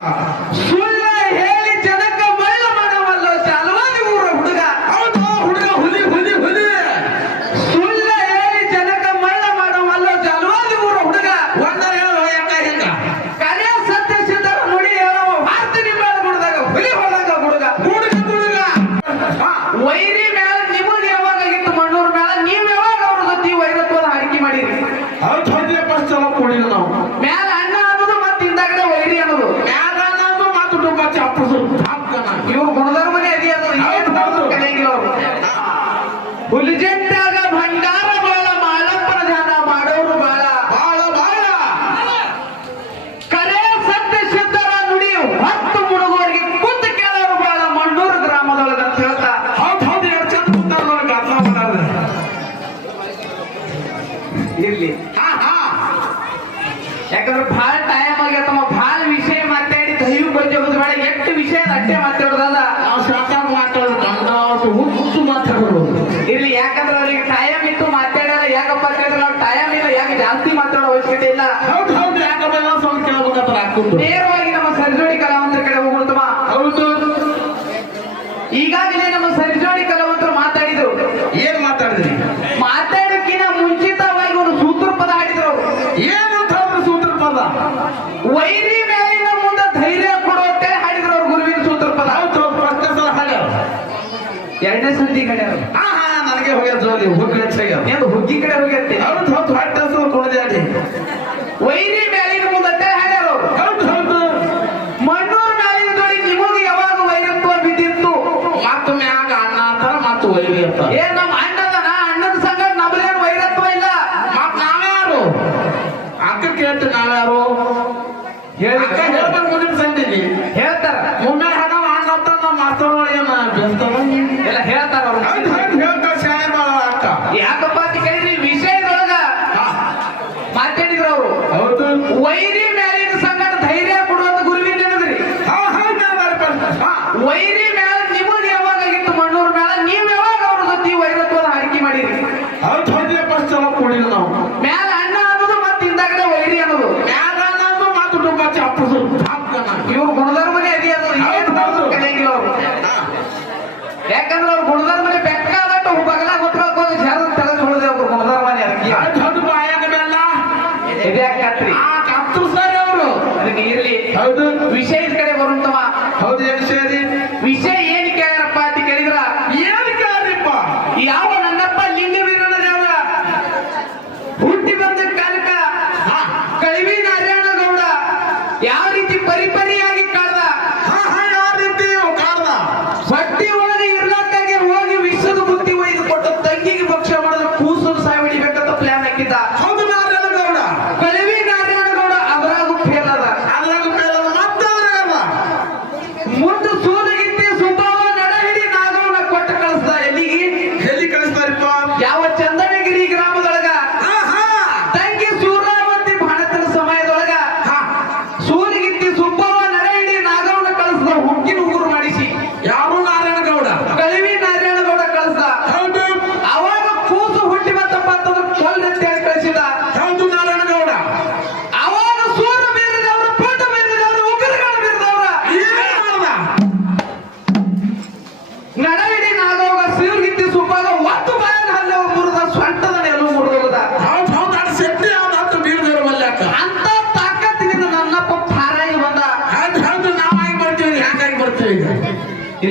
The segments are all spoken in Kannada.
Ah. ನೇರವಾಗಿ ನಮ್ಮ ಸರ್ಜೋಡಿ ಕಲಾವಂತರ ಕಡೆ ಹೋಗುವ ಹೌದು. ಈಗಾಗಲೇ ನಮ್ಮ ಸರ್ಜೋಡಿ ಕಲಾವಂತರು ಮಾತಾಡಿದ್ರು. ಏನ್ ಮಾತಾಡಿದ್ರಿ? ಮಾತಾಡೋಕ್ಕಿಂತ ಮುಂಚಿತವಾಗಿ ಒಂದು ಸೂತ್ರ ಪದ ಆಡಿದ್ರು ಏನು ಅಂತ ಸೂತ್ರ ಪದ ವೈರಿ ಮೇಲಿನ ಮುಂದೆ ಧೈರ್ಯ ಕೊಡುವಂತೆ ಹಾಡಿದ್ರು ಅವ್ರ ಗುರುವಿನ ಸೂತ್ರ ಪದ ಹೌದು ಪ್ರಶ್ನೆ ಸಲ ಹಾಡ್ಯಾರ. ಎರಡನೇ ಸಂಧಿ ಕಡೆ ಹಾ ನನಗೆ ಹೋಗ್ಯಾರ ಜೋಲಿ ಹುಗ್ಗಿ ಹೆಚ್ಚಾಗ್ಯಾವ ಏನು ಹುಗ್ಗಿ ಕಡೆ ಹೋಗ್ಯಾರ ಹೌದು ಹೌದು ಹೊಟ್ಟೆ ಹಸಿರು ವೈರಿ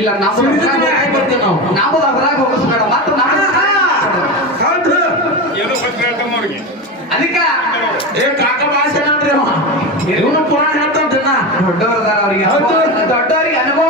ಇಲ್ಲ ನಾವು ಬರ್ತೀವಿ ನಾವು ನಾವು ಅದ್ರಾಗ ಹೋಗಿಸ್ಬೇಡ ಮತ್ತೆ ಅದಕ್ಕೆ ಏ ಕಾಕ ಭಾಷೆ ಅವ ಇವನು ಪುರಾಣ ಹೇಳ್ತಾನ ದಿನ ದೊಡ್ಡವ್ರದಾರ ಅವ್ರಿಗೆ ದೊಡ್ಡವರಿಗೆ ಅನುಭವ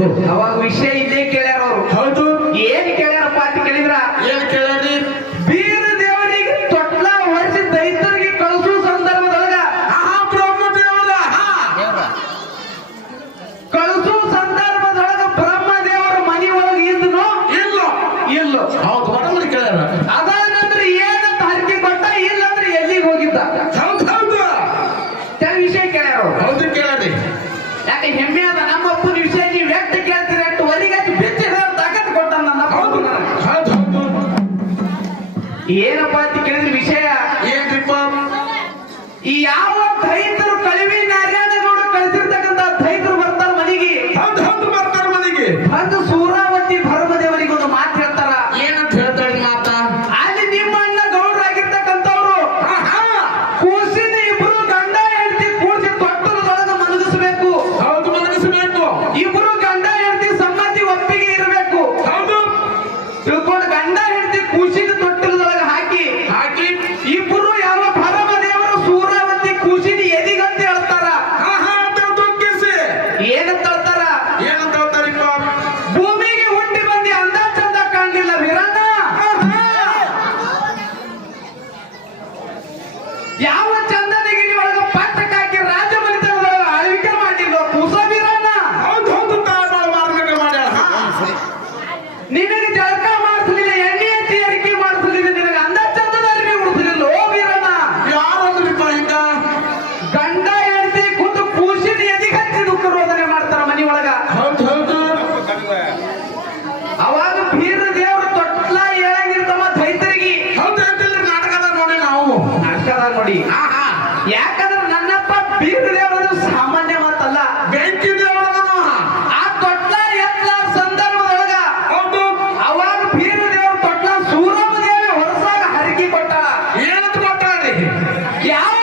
গো ಏನಪ್ಪಾ ಅಂತ ಕೇಳಿದ್ರೆ ವಿಷಯ ಏನ್ರಿಪ್ಪ? ಈ ಯಾವ ರೈತರು ಕಳವಿ ನಾರಾಯಣಗೌಡ ಕಳಿಸಿರ್ತಕ್ಕಂತ ದೈತರು ಬರ್ತಾರ ಮನೆಗೆ? ಹೌದು ಹೌದು ಬರ್ತಾರ ಮನೆಗೆ. ಬಂದು ಸೂರಾವತಿ ಭರಮದೇವರಿಗೆ ಒಂದು ಮಾತು ಹೇಳ್ತಾರ. ಏನಂತ ಹೇಳ್ತಾರೆ ಮಾತ? ಅಲ್ಲಿ ನಿಮ್ಮ ಅಣ್ಣ ಗೌಡರಾಗಿರ್ತಕ್ಕಂಥವ್ರು ಕೂಸಿನ ಇಬ್ರು ಗಂಡ ಹೆಂಡತಿ ಕೂಡಿಸಿ ತೊಟ್ಟರದೊಳಗ ಮಲಗಿಸಬೇಕು. ಹೌದು ಮಲಗಿಸಬೇಕು. ಇಬ್ರು ಗಂಡ ಹೆಂಡತಿ ಸಮ್ಮತಿ ಒಪ್ಪಿಗೆ ಇರಬೇಕು. ಹೌದು. ತಿಳ್ಕೊಂಡು ಗಂಡ ಹೆಂಡತಿ ಕೂಸಿನ Yeah.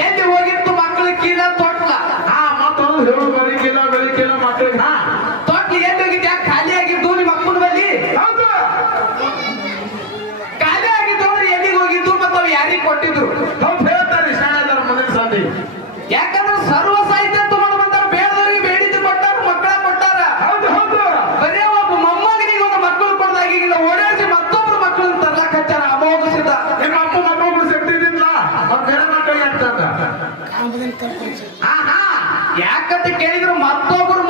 ಎಲ್ಲಿ ಹೋಗಿತ್ತು ಯಾಕಂತ ಕೇಳಿದ್ರು ಮತ್ತೊಬ್ರು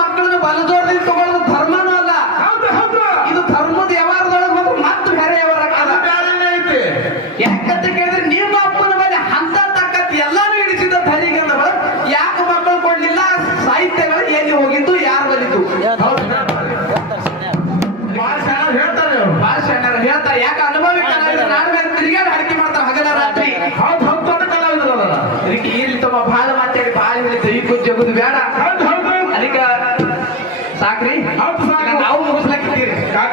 ಸಾಕ್ರಿ? ನಾವು ಮುಗಿಸ್ಲಾಕಿತ್ತೀರಿ ಕಾಕ